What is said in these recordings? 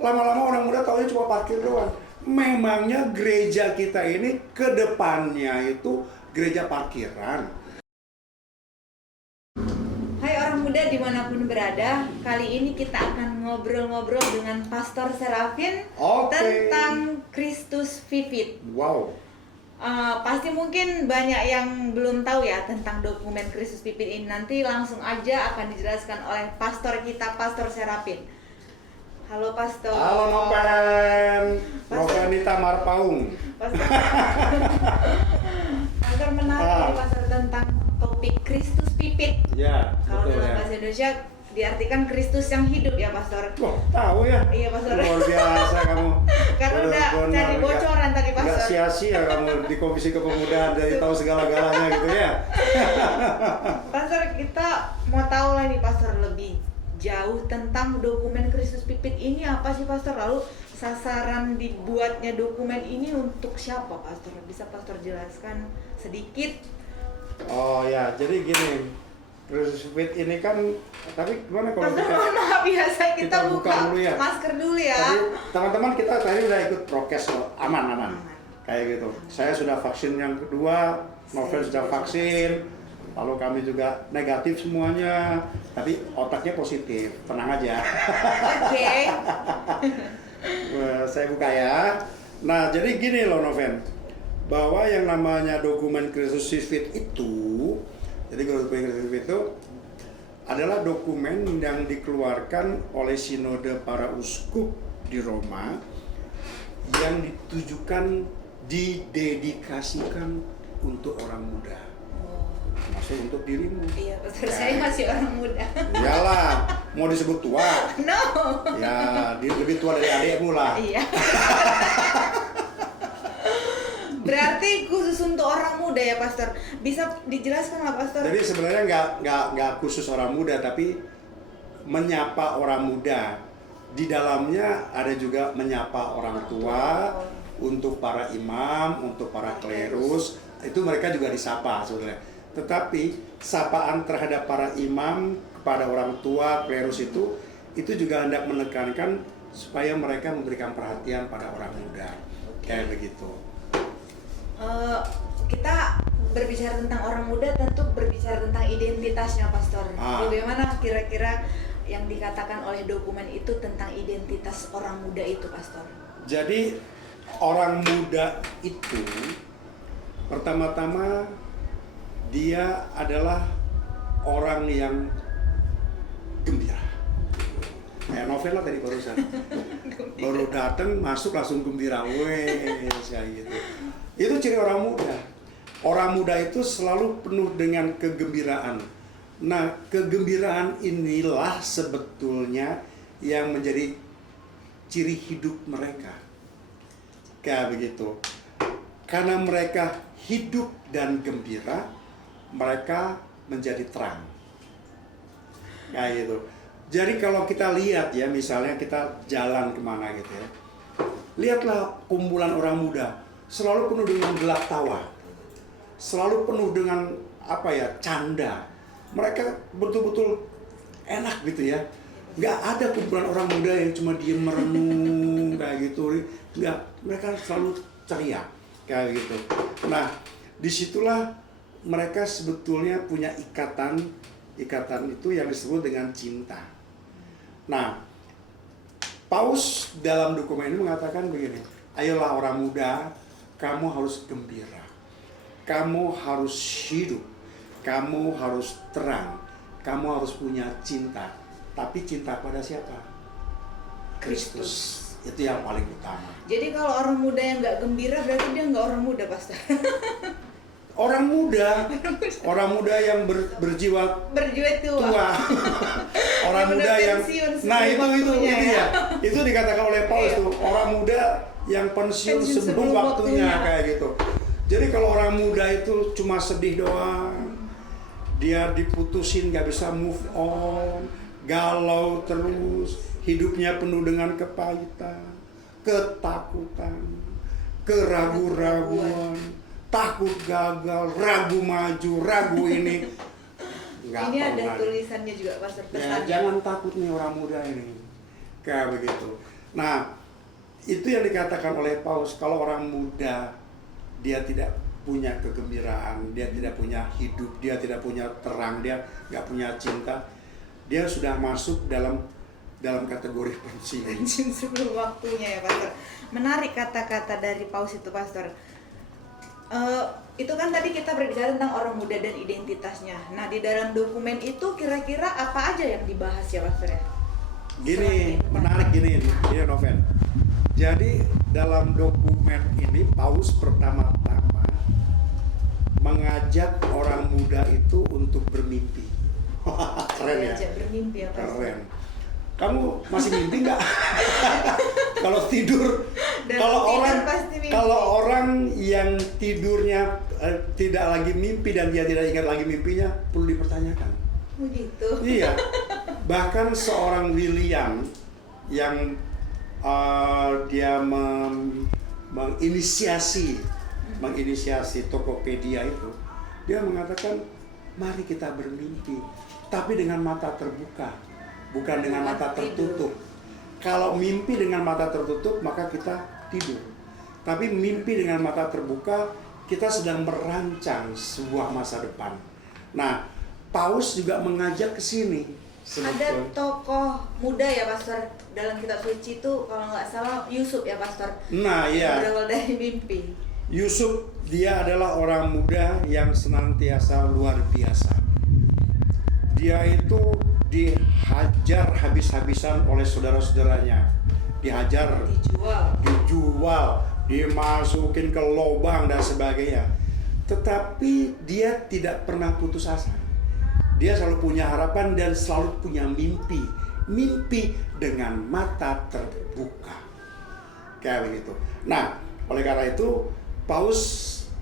Lama-lama orang muda taunya cuma parkir doang. Memangnya gereja kita ini ke depannya itu gereja parkiran. Hai orang muda dimanapun berada, kali ini kita akan ngobrol-ngobrol dengan Pastor Serafin tentang Kristus Vivit. Wow. Pasti mungkin banyak yang belum tahu ya tentang dokumen Kristus Vivit ini. Nanti langsung aja akan dijelaskan oleh pastor kita, Pastor Serafin. Halo Pastor. Halo Noven. Novanita Marpaung. Pastor menarik Pastor tentang topik Kristus Vivit. Ya, Kalau betul dalam ya. bahasa Indonesia diartikan Kristus yang hidup ya Pastor. Wah, tahu ya. Iya Pastor. Luar biasa kamu. Karena udah cari bocoran tadi Pastor. Gak sia-sia kamu di Komisi Kepemudaan dari tahu segala-galanya gitu ya. Pastor, kita mau tahu lah nih Pastor lebih jauh tentang dokumen Kristus Vivit ini apa sih Pastor? Lalu sasaran dibuatnya dokumen ini untuk siapa Pastor? Bisa Pastor jelaskan sedikit? Oh ya, jadi gini. Kristus Vivit ini kan, tapi gimana kalau Pastor, kita mohon maaf biasa kita buka dulu ya. masker dulu ya. Tadi teman-teman kita tadi udah ikut prokes loh, aman. Kayak gitu. Saya sudah vaksin yang kedua, Novel sudah vaksin, lalu kami juga negatif semuanya, tapi otaknya positif, tenang aja. Oke. Saya buka ya. Nah, jadi gini loh Noven, bahwa yang namanya dokumen Kristus Vivit itu, jadi dokumen Kristus Vivit itu adalah dokumen yang dikeluarkan oleh Sinode para Uskup di Roma yang ditujukan, didedikasikan untuk orang muda. Maksud untuk dirimu. Iya, Pastor, saya masih orang muda. Iyalah, mau disebut tua. No. Ya, lebih tua dari adekmu lah. Iya. Berarti khusus untuk orang muda ya Pastor. Bisa dijelaskan lah Pastor? Jadi sebenarnya nggak khusus orang muda, tapi menyapa orang muda. Di dalamnya ada juga menyapa orang tua, untuk para imam, untuk para klerus, itu mereka juga disapa sebenarnya. Tetapi sapaan terhadap para imam kepada orang tua, klerus itu juga hendak menekankan supaya mereka memberikan perhatian pada orang muda. Kayak begitu. Kita berbicara tentang orang muda tentu berbicara tentang identitasnya Pastor. Bagaimana kira-kira yang dikatakan oleh dokumen itu tentang identitas orang muda itu Pastor? Jadi orang muda itu pertama-tama dia adalah orang yang gembira. Kayak Novel lah tadi barusan. Baru datang masuk langsung gembira, weh, kayak gitu. Itu ciri orang muda. Orang muda itu selalu penuh dengan kegembiraan. Nah, kegembiraan inilah sebetulnya yang menjadi ciri hidup mereka. Kayak begitu. Karena mereka hidup dan gembira, mereka menjadi terang. Kayak gitu. Jadi kalau kita lihat ya, misalnya kita jalan kemana gitu ya, lihatlah kumpulan orang muda, selalu penuh dengan gelak tawa, selalu penuh dengan canda. Mereka betul-betul enak gitu ya. Nggak ada kumpulan orang muda yang cuma diem merenung kayak gitu. Nggak, mereka selalu ceria kayak gitu. Nah, disitulah mereka sebetulnya punya ikatan itu yang disebut dengan cinta. Nah, Paus dalam dokumen ini mengatakan begini, ayolah orang muda, kamu harus gembira, kamu harus hidup, kamu harus terang, kamu harus punya cinta. Tapi cinta pada siapa? Kristus. Itu yang paling utama. Jadi kalau orang muda yang nggak gembira berarti dia nggak orang muda Pastor. Orang muda yang berjiwa tua. Orang muda yang itu ya. Itu dikatakan oleh Paulus tuh, orang muda yang pensiun sebelum waktunya kayak gitu. Jadi kalau orang muda itu cuma sedih doang, dia diputusin nggak bisa move on, galau terus, hidupnya penuh dengan kepahitan, ketakutan, keraguan-raguan, takut gagal, ragu maju, ragu ini. Ini ada tulisannya juga Pastor, ya, jangan takut nih orang muda ini. Kayak begitu. Nah, itu yang dikatakan oleh Paus, kalau orang muda dia tidak punya kegembiraan, dia tidak punya hidup, dia tidak punya terang, dia nggak punya cinta, dia sudah masuk dalam kategori pensiun. Pensiun sebelum waktunya ya Pastor. Menarik kata-kata dari Paus itu Pastor. Itu kan tadi kita berbicara tentang orang muda dan identitasnya. Nah di dalam dokumen itu kira-kira apa aja yang dibahas ya Pastor ya? Gini, menarik gini Noven. Jadi dalam dokumen ini Paus pertama-tama mengajak orang muda itu untuk bermimpi. Keren ya? Mengajak bermimpi ya Pastor. Keren. Kamu masih mimpi nggak? Kalau tidur, kalau orang yang tidurnya tidak lagi mimpi dan dia tidak ingat lagi mimpinya, perlu dipertanyakan. Begitu. Iya. Bahkan seorang William yang dia menginisiasi Tokopedia itu, dia mengatakan, mari kita bermimpi, tapi dengan mata terbuka, bukan dengan mata tertutup. Kalau mimpi dengan mata tertutup, maka kita tidur. Tapi mimpi dengan mata terbuka, kita sedang merancang sebuah masa depan. Nah, Paus juga mengajak ke sini. Ada tokoh muda ya Pastor dalam kitab suci itu, kalau nggak salah Yusuf ya Pastor. Nah, iya. Berawal dari mimpi. Yusuf, dia adalah orang muda yang senantiasa luar biasa. Dia itu dihajar habis-habisan oleh saudara-saudaranya. Dijual, dimasukin ke lubang dan sebagainya. Tetapi dia tidak pernah putus asa. Dia selalu punya harapan dan selalu punya mimpi. Mimpi dengan mata terbuka. Kayak begitu. Nah, oleh karena itu Paus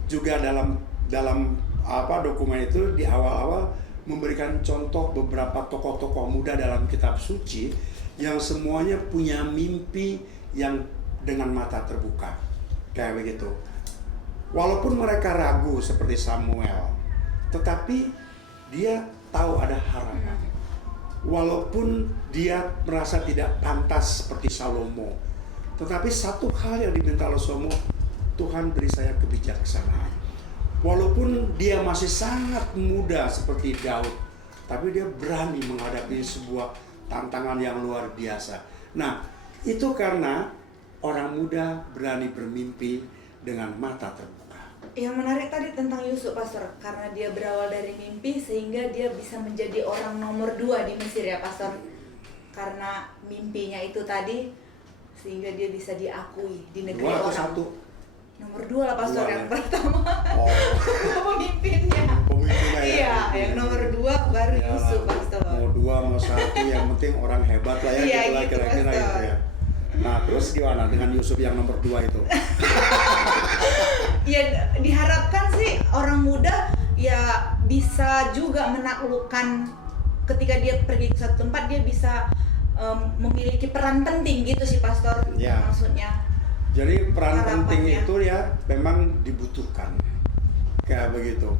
juga dalam dokumen itu di awal-awal memberikan contoh beberapa tokoh-tokoh muda dalam kitab suci yang semuanya punya mimpi yang dengan mata terbuka. Kayak begitu. Walaupun mereka ragu seperti Samuel, tetapi dia tahu ada harapan. Walaupun dia merasa tidak pantas seperti Salomo, tetapi satu hal yang diminta oleh Salomo, Tuhan beri saya kebijaksanaan. Walaupun dia masih sangat muda seperti Daud, tapi dia berani menghadapi sebuah tantangan yang luar biasa. Nah, itu karena orang muda berani bermimpi dengan mata terbuka. Yang menarik tadi tentang Yusuf Pastor, karena dia berawal dari mimpi sehingga dia bisa menjadi orang nomor 2 di Mesir ya Pastor. Karena mimpinya itu tadi sehingga dia bisa diakui di negeri orang. 2 atau 1? Nomor 2 lah Pastor, yang pertama. Oh. Pemimpinnya. Iya, yang nomor 2 baru ya, Yusuf Pastor. Mau 2 mau 1 yang penting orang hebat lah ya, iya, gitu lah kira-kira gitu ya. Nah, terus gimana dengan Yusuf yang nomor 2 itu? Ya diharapkan sih orang muda ya bisa juga menaklukkan ketika dia pergi ke satu tempat, dia bisa memiliki peran penting gitu sih Pastor ya. Maksudnya. Jadi peran penting itu ya memang dibutuhkan. Kayak begitu.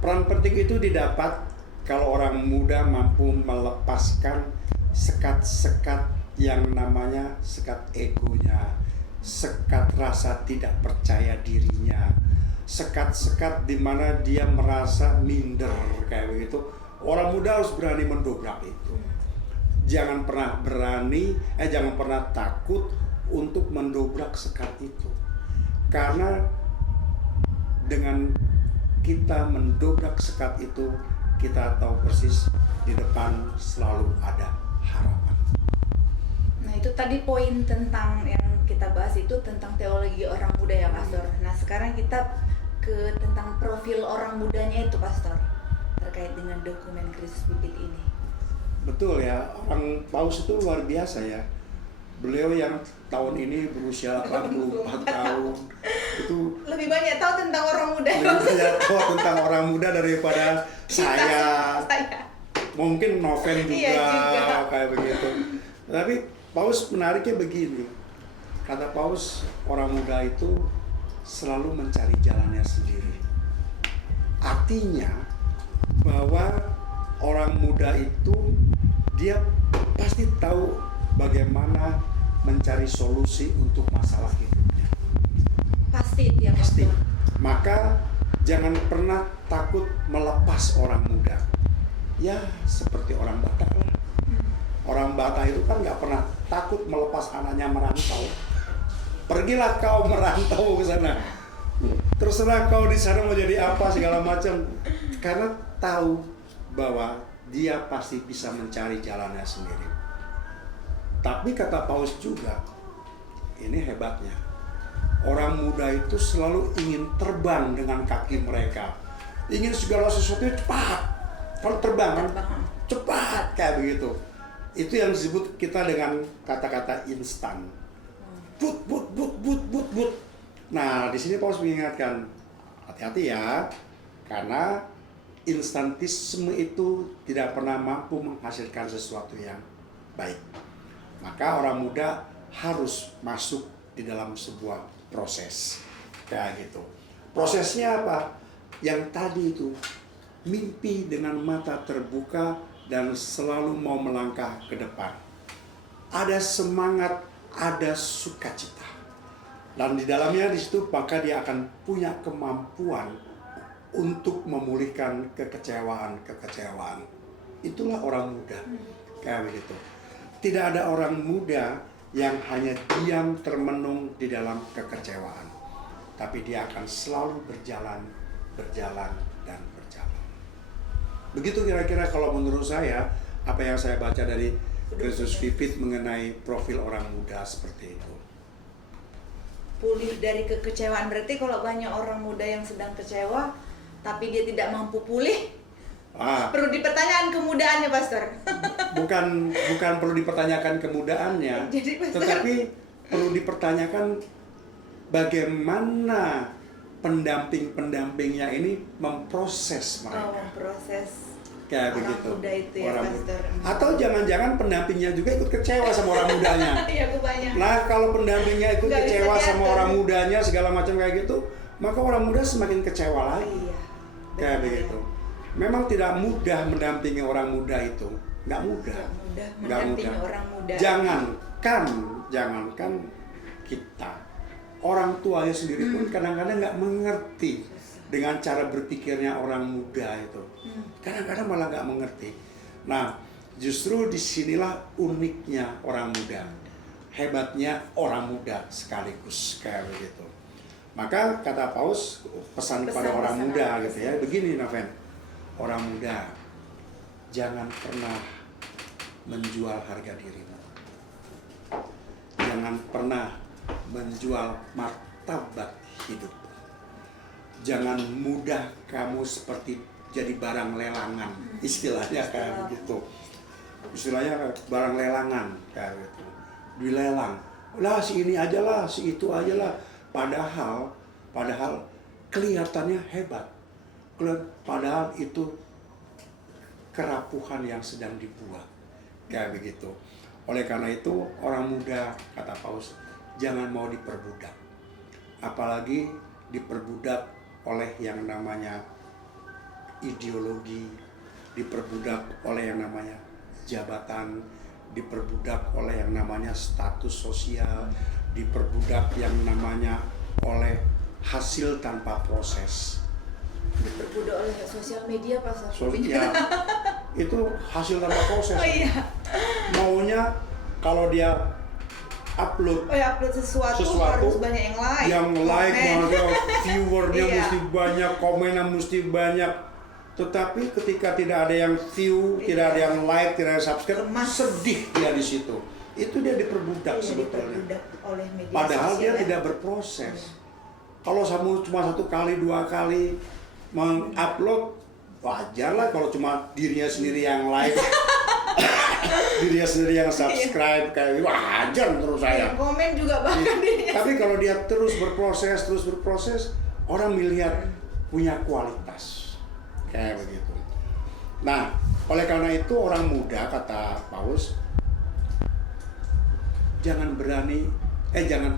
Peran penting itu didapat kalau orang muda mampu melepaskan sekat-sekat yang namanya sekat egonya, sekat rasa tidak percaya dirinya, sekat-sekat di mana dia merasa minder kayak begitu. Orang muda harus berani mendobrak itu. Jangan pernah takut untuk mendobrak sekat itu. Karena dengan kita mendobrak sekat itu, kita tahu persis di depan selalu ada harapan. Nah, itu tadi poin tentang yang kita bahas itu tentang teologi orang muda ya Pastor. Nah, sekarang kita ke tentang profil orang mudanya itu Pastor, terkait dengan dokumen Kristus Pipit ini. Betul ya, orang Paus itu luar biasa ya. Beliau yang tahun ini berusia 84 tahun itu lebih banyak tahu tentang orang muda. Lebih banyak tahu tentang orang muda daripada saya. Mungkin Noven juga kayak begitu. Tapi Paus menariknya begini. Kata Paus, orang muda itu selalu mencari jalannya sendiri. Artinya bahwa orang muda itu dia pasti tahu bagaimana mencari solusi untuk masalah hidupnya. Pasti itu ya Pasti. Pastor. Maka jangan pernah takut melepas orang muda. Ya seperti orang Batak lah. Orang Batak itu kan nggak pernah takut melepas anaknya merantau. Pergilah kau merantau ke sana. Terserah kau di sana mau jadi apa segala macam. Karena tahu bahwa dia pasti bisa mencari jalannya sendiri. Tapi kata Paulus juga, ini hebatnya. Orang muda itu selalu ingin terbang dengan kaki mereka. Ingin segala sesuatu cepat. Kalau terbang kan cepat kayak begitu. Itu yang disebut kita dengan kata-kata instan. But. Nah, di sini Paulus mengingatkan, hati-hati ya, karena instantisme itu tidak pernah mampu menghasilkan sesuatu yang baik. Maka orang muda harus masuk di dalam sebuah proses kayak gitu. Prosesnya apa? Yang tadi itu mimpi dengan mata terbuka dan selalu mau melangkah ke depan. Ada semangat, ada sukacita. Dan di dalamnya di situ maka dia akan punya kemampuan untuk memulihkan kekecewaan. Itulah orang muda. Kayak begitu. Tidak ada orang muda yang hanya diam termenung di dalam kekecewaan. Tapi dia akan selalu berjalan. Begitu kira-kira kalau menurut saya, apa yang saya baca dari Kristus Pipit mengenai profil orang muda seperti itu. Pulih dari kekecewaan, berarti kalau banyak orang muda yang sedang kecewa, tapi dia tidak mampu pulih, perlu dipertanyakan kemudaannya, Pastor. Bukan perlu dipertanyakan kemudaannya, Jadi, Pastor, tetapi perlu dipertanyakan bagaimana pendamping-pendampingnya ini memproses mereka. Memproses kayak orang begitu. muda itu ya, Orang Pastor. Atau jangan-jangan pendampingnya juga ikut kecewa sama orang mudanya. Iya, kebanyakan. Nah, kalau pendampingnya ikut Nggak bisa kecewa sama diatur. orang mudanya segala macam kayak gitu, maka orang muda semakin kecewa lagi. Iya. Kayak benar. begitu. Memang tidak mudah mendampingi orang muda itu, nggak mudah. Nggak mendampingi orang muda. Jangankan kita, orang tuanya sendiri pun kadang-kadang nggak mengerti dengan cara berpikirnya orang muda itu. Kadang-kadang malah nggak mengerti. Nah, justru disinilah uniknya orang muda, hebatnya orang muda sekaligus kayak begitu. Maka kata Paulus pesan kepada orang muda gitu ya, begini Noven, orang muda jangan pernah menjual harga dirimu, jangan pernah menjual martabat hidup. Jangan mudah kamu seperti jadi barang lelangan, istilahnya kayak begitu. Istilahnya barang lelangan kayak gitu. Dilelang. Lah si ini aja lah, si itu aja lah. Padahal kelihatannya hebat. Padahal itu kerapuhan yang sedang dibuat. Kayak begitu. Oleh karena itu orang muda, kata Paulus, jangan mau diperbudak. Apalagi diperbudak oleh yang namanya ideologi, diperbudak oleh yang namanya jabatan, diperbudak oleh yang namanya status sosial, diperbudak yang namanya oleh hasil tanpa proses. Diperbudak oleh sosial media, Pastor. Ya, itu hasil tanpa proses. Oh iya. Maunya kalau dia upload sesuatu harus banyak yang like, viewernya Iya. mesti banyak, komennya mesti banyak. Tetapi ketika tidak ada yang view, tidak ada yang like, tidak ada yang subscribe, sedih dia di situ. Itu dia diperbudak sebetulnya. Oleh media Padahal dia sosial, tidak berproses. Kalau cuma 1 kali, 2 kali mengupload, wajar lah kalau cuma dirinya sendiri yang like. Dirinya sendiri yang subscribe, kayak wajar menurut saya. Komen juga bahkan dirinya. Tapi kalau dia terus berproses, orang melihat punya kualitas. Kayak begitu. Nah, oleh karena itu orang muda, kata Paulus, jangan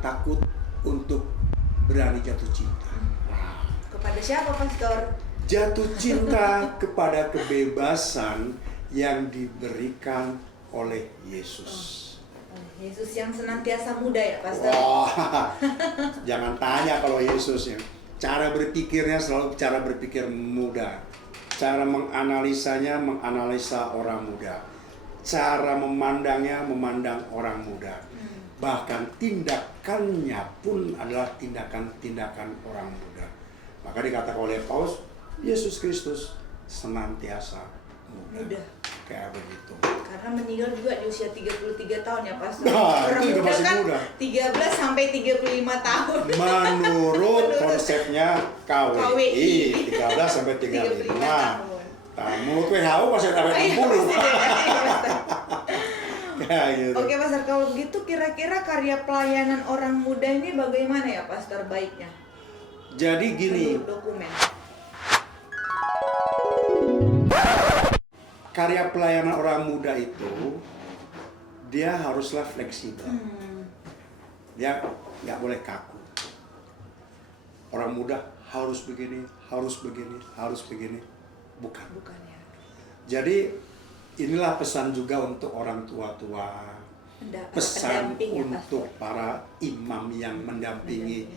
takut untuk berani jatuh cinta. Kepada siapa, Pastor? Jatuh cinta kepada kebebasan yang diberikan oleh Yesus. Yesus yang senantiasa muda ya Pastor? Wah, jangan tanya kalau Yesus ya. Cara berpikirnya selalu cara berpikir muda. Cara menganalisanya, menganalisa orang muda. Cara memandangnya, memandang orang muda. Bahkan tindakannya pun adalah tindakan-tindakan orang muda. Maka dikatakan oleh Paulus, Yesus Kristus senantiasa muda. Kayak begitu. Karena meninggal juga di usia 33 tahun ya Pastor. Nah, Orang itu muda masih kan muda. 13 sampai 35 tahun. Menurut konsepnya KWI 13 sampai 35. 35 tahun. Nah, menurut WHO masih sampai 60. Kayak gitu. Oke Pastor, kalau begitu kira-kira karya pelayanan orang muda ini bagaimana ya Pastor baiknya? Jadi gini, Menurut dokumen. karya pelayanan orang muda itu dia haruslah fleksibel. Dia nggak boleh kaku. Orang muda harus begini, harus begini, harus begini. Bukan. Bukan ya. Jadi inilah pesan juga untuk orang tua-tua, pesan Pendamping ya, untuk Pastor. para imam yang mendampingi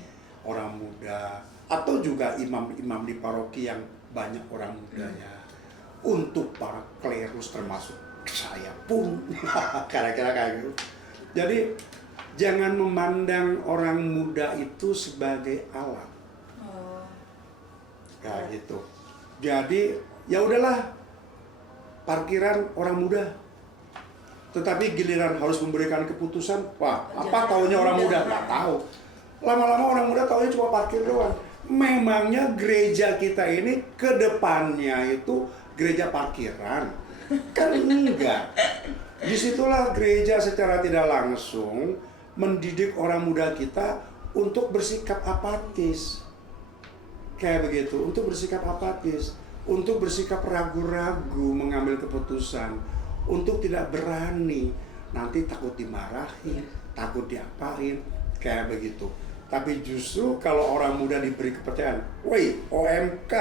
orang muda, atau juga imam-imam di paroki yang banyak orang mudanya, untuk para klerus termasuk saya pun, kira-kira kayak gitu. Jadi jangan memandang orang muda itu sebagai alat, kayak gitu. Jadi ya udahlah, parkiran orang muda. Tetapi giliran harus memberikan keputusan, wah, apa taunya orang muda? Nggak tahu. Lama-lama orang muda taunya cuma parkir doang. Memangnya gereja kita ini ke depannya itu gereja parkiran? Kan enggak. Disitulah gereja secara tidak langsung mendidik orang muda kita untuk bersikap apatis. Kayak begitu, untuk bersikap apatis. Untuk bersikap ragu-ragu mengambil keputusan, untuk tidak berani, nanti takut dimarahin, takut diapain, kayak begitu. Tapi justru kalau orang muda diberi kepercayaan, woi OMK,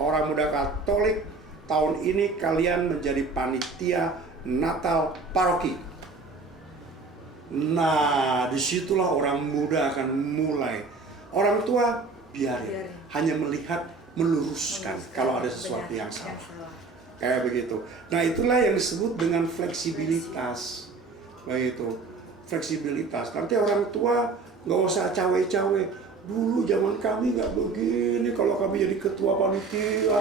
orang muda Katolik, tahun ini kalian menjadi panitia Natal paroki. Nah, disitulah orang muda akan mulai. Orang tua biarin. Hanya melihat, meluruskan kalau ada sesuatu yang salah. Kayak begitu. Nah, itulah yang disebut dengan fleksibilitas. Begitu. Fleksibilitas. Nanti orang tua nggak usah cawe-cawe. Dulu zaman kami nggak begini, kalau kami jadi ketua panitia.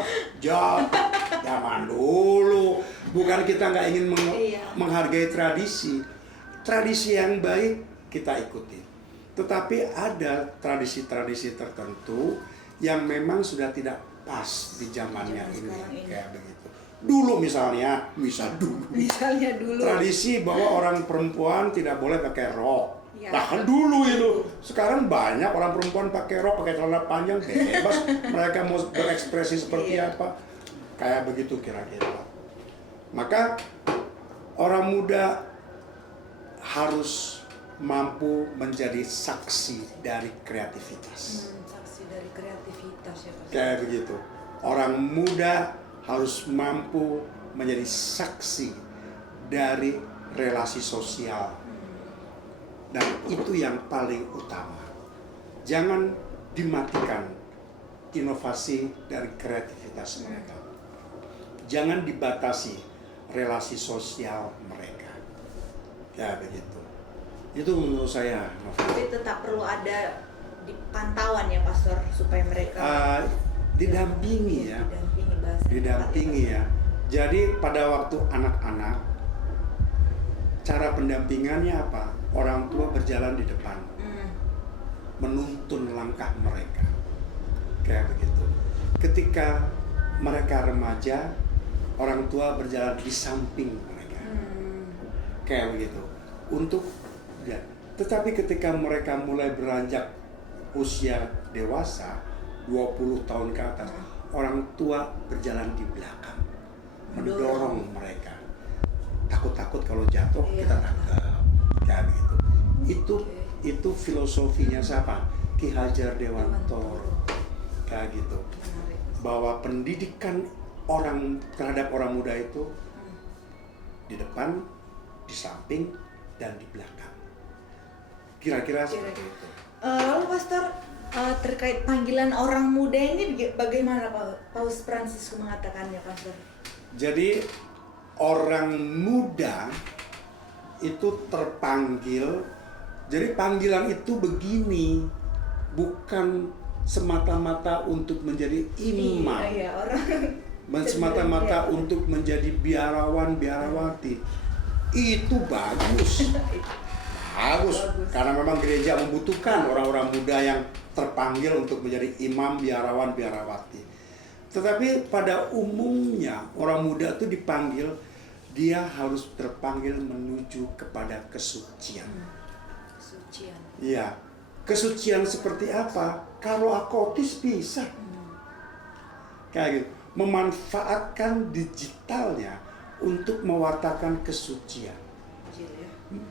Zaman dulu. Bukan kita nggak ingin menghargai tradisi. Tradisi yang baik kita ikuti. Tetapi ada tradisi-tradisi tertentu yang memang sudah tidak pas di zamannya ini. Kayak begitu. Dulu misalnya dulu tradisi bahwa orang perempuan tidak boleh pakai rok. Ya. Bahkan dulu itu. Sekarang banyak orang perempuan pakai rok, pakai celana panjang, bebas mereka mau berekspresi seperti apa. Kayak begitu kira-kira. Maka orang muda harus mampu menjadi saksi dari kreativitas. Saksi dari kreativitas ya Pak. Kayak begitu. Orang muda harus mampu menjadi saksi dari relasi sosial. Dan itu yang paling utama. Jangan dimatikan inovasi dari kreativitas mereka. Jangan dibatasi relasi sosial mereka. Ya begitu. Itu menurut saya. Tapi tetap perlu ada di pantauan ya Pastor supaya mereka didampingi ya. Didampingi ya. Jadi pada waktu anak-anak, cara pendampingannya apa? Orang tua berjalan di depan, menuntun langkah mereka, kayak begitu. Ketika mereka remaja, orang tua berjalan di samping mereka, kayak begitu. Untuk ya. Tetapi ketika mereka mulai beranjak usia dewasa, 20 tahun ke atas, orang tua berjalan di belakang, mendorong mereka. Takut-takut kalau jatuh kita tangkap, kayak begitu. Itu filosofinya siapa? Ki Hajar Dewantoro, kayak gitu. Bahwa pendidikan orang terhadap orang muda itu di depan, di samping, dan di belakang. Kira-kira seperti Kira-kira. itu. Lalu Pastor, terkait panggilan orang muda ini bagaimana Paus Fransiskus mengatakannya, Pastor? Jadi orang muda itu terpanggil, jadi panggilan itu begini, bukan semata-mata untuk menjadi imam, Iya, orang semata-mata untuk menjadi biarawan, biarawati. Itu bagus. Bagus, karena memang gereja membutuhkan orang-orang muda yang terpanggil untuk menjadi imam, biarawan, biarawati. Tetapi pada umumnya orang muda itu dipanggil, dia harus terpanggil menuju kepada kesucian. Kesucian. Iya, kesucian seperti apa? Kalau akotis bisa. Kayak gitu, memanfaatkan digitalnya untuk mewartakan kesucian.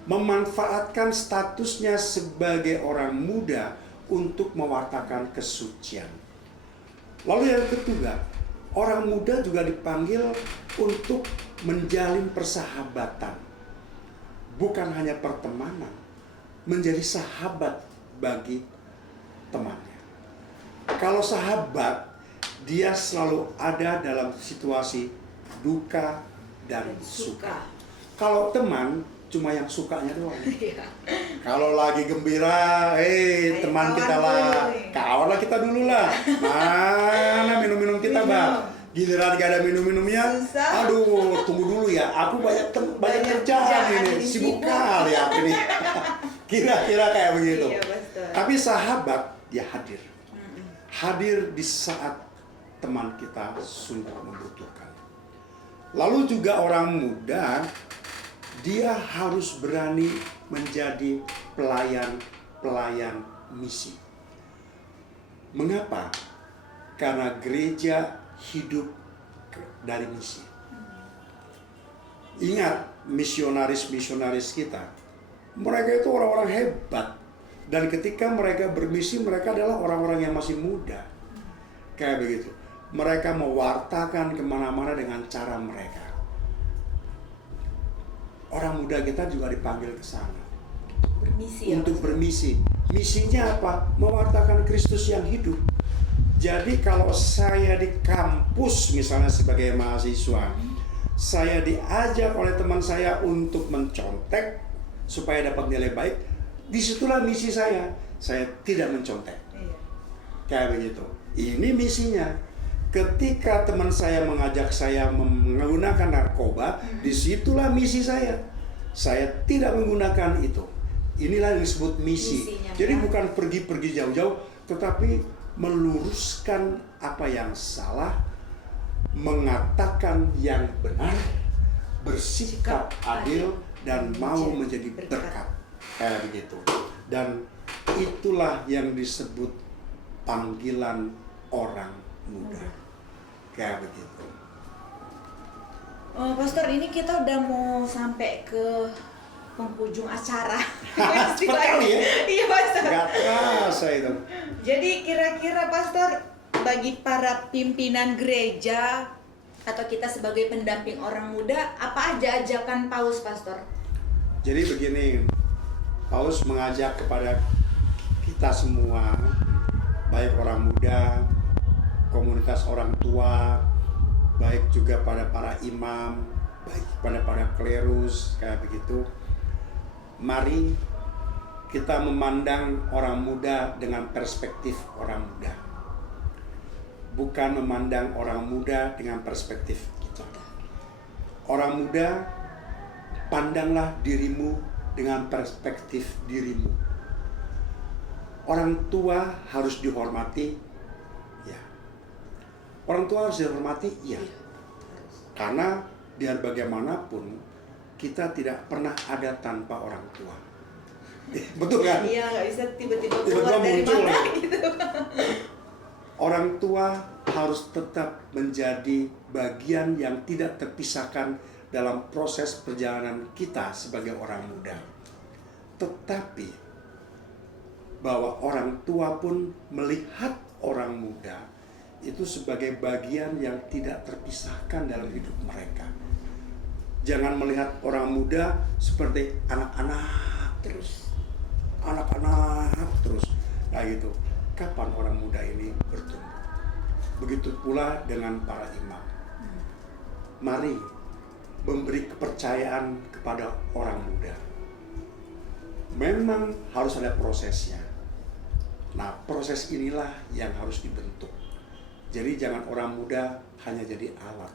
Memanfaatkan statusnya sebagai orang muda untuk mewartakan kesucian. Lalu yang kedua, orang muda juga dipanggil untuk menjalin persahabatan. Bukan hanya pertemanan, menjadi sahabat bagi temannya. Kalau sahabat, dia selalu ada dalam situasi duka dan suka. Kalau teman, cuma yang sukanya doang. Kalau lagi gembira, teman kita lah, kawan lah kita dulu lah. Mana minum-minum kita, Bang? Giliran gak ada minum-minumnya, susah. aduh, tunggu dulu ya. Aku banyak kerjaan ini, sibuk kali aku ini. Kira-kira kayak begitu. Iya, betul. Tapi sahabat, dia hadir. Hadir di saat teman kita sungguh membutuhkan. Lalu juga orang muda, dia harus berani menjadi pelayan misi. Mengapa? Karena gereja hidup dari misi. Ingat, misionaris-misionaris kita, mereka itu orang-orang hebat. Dan ketika mereka bermisi, mereka adalah orang-orang yang masih muda. Kayak begitu. Mereka mewartakan kemana-mana dengan cara mereka. Orang muda kita juga dipanggil ke sana. Bermisi ya, untuk bermisi. Misinya apa? Mewartakan Kristus yang hidup. Jadi kalau saya di kampus misalnya sebagai mahasiswa, saya diajak oleh teman saya untuk mencontek supaya dapat nilai baik, disitulah misi saya. Saya tidak mencontek. Kayak begitu. Ini misinya. Ketika teman saya mengajak saya menggunakan narkoba, disitulah misi saya. Saya tidak menggunakan itu. Inilah yang disebut misi. Misinya, jadi ya. bukan pergi jauh-jauh, tetapi meluruskan apa yang salah, mengatakan yang benar, bersikap adil, dan mau menjadi berkat. Kayak begitu. Dan itulah yang disebut panggilan orang muda. Kayak begitu. Pastor, ini kita udah mau sampai ke penghujung acara. Cepat kali ya? Iya, Pastor. Gak terasa itu. Jadi kira-kira Pastor, bagi para pimpinan gereja atau kita sebagai pendamping orang muda, apa aja ajakan Paus, Pastor? Jadi begini, Paus mengajak kepada kita semua, baik orang muda, komunitas orang tua, baik juga pada para imam, baik pada para klerus, kayak begitu. Mari kita memandang orang muda dengan perspektif orang muda. Bukan memandang orang muda dengan perspektif kita. Orang muda, pandanglah dirimu dengan perspektif dirimu. Orang tua harus dihormati, ya. Orang tua harus dihormati, iya. Karena biar bagaimanapun kita tidak pernah ada tanpa orang tua. Betul kan? Iya, nggak bisa tiba-tiba Tiba-tiba keluar dari muncul. mana gitu. Orang tua harus tetap menjadi bagian yang tidak terpisahkan dalam proses perjalanan kita sebagai orang muda. Tetapi bahwa orang tua pun melihat orang muda itu sebagai bagian yang tidak terpisahkan dalam hidup mereka. Jangan melihat orang muda seperti anak-anak terus. Anak-anak kayak gitu. Kapan orang muda ini bertumbuh? Begitu pula dengan para imam. Mari memberi kepercayaan kepada orang muda. Memang harus ada prosesnya. Nah, proses inilah yang harus dibentuk. Jadi jangan orang muda hanya jadi alat,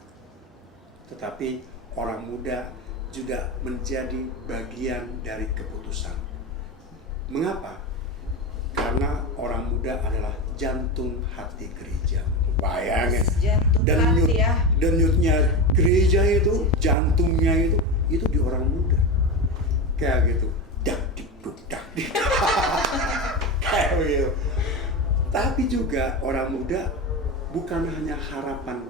tetapi orang muda juga menjadi bagian dari keputusan. Mengapa? Karena orang muda adalah jantung hati gereja. Bayangin. Jantung hati ya. Denyutnya gereja itu, jantungnya itu di orang muda. Kayak gitu. Dak dik duk dak dik. Kayak begitu. Tapi juga orang muda bukan hanya harapan,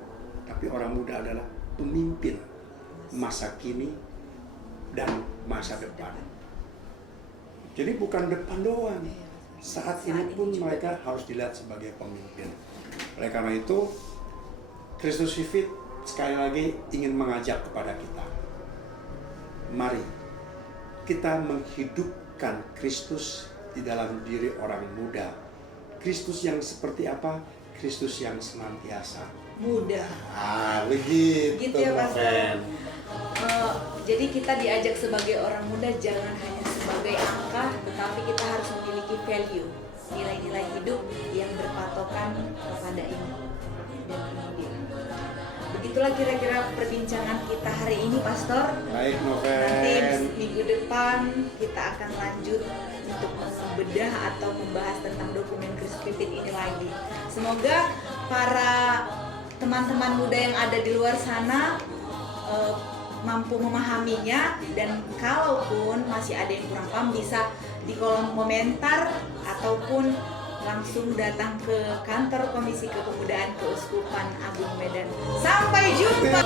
tapi orang muda adalah pemimpin masa kini dan masa depan. Jadi bukan depan doang. Saat ini pun mereka harus dilihat sebagai pemimpin. Oleh karena itu, Kristus Vivit sekali lagi ingin mengajak kepada kita. Mari kita menghidupkan Kristus di dalam diri orang muda. Kristus yang seperti apa? Kristus yang senantiasa Muda. Begitu. Gitu ya, Pastor. Jadi kita diajak sebagai orang muda jangan hanya sebagai angka, tetapi kita harus memiliki value, nilai-nilai hidup yang berpatokan kepada ini dan kemudian. Begitulah kira-kira perbincangan kita hari ini, Pastor. Baik, Nanti Noven. minggu depan kita akan lanjut untuk membedah atau membahas tentang dokumen Kristus Vivit ini lagi. Semoga para teman-teman muda yang ada di luar sana mampu memahaminya, dan kalaupun masih ada yang kurang paham bisa di kolom komentar ataupun langsung datang ke kantor Komisi Kepemudaan Keuskupan Agung Medan. Sampai jumpa.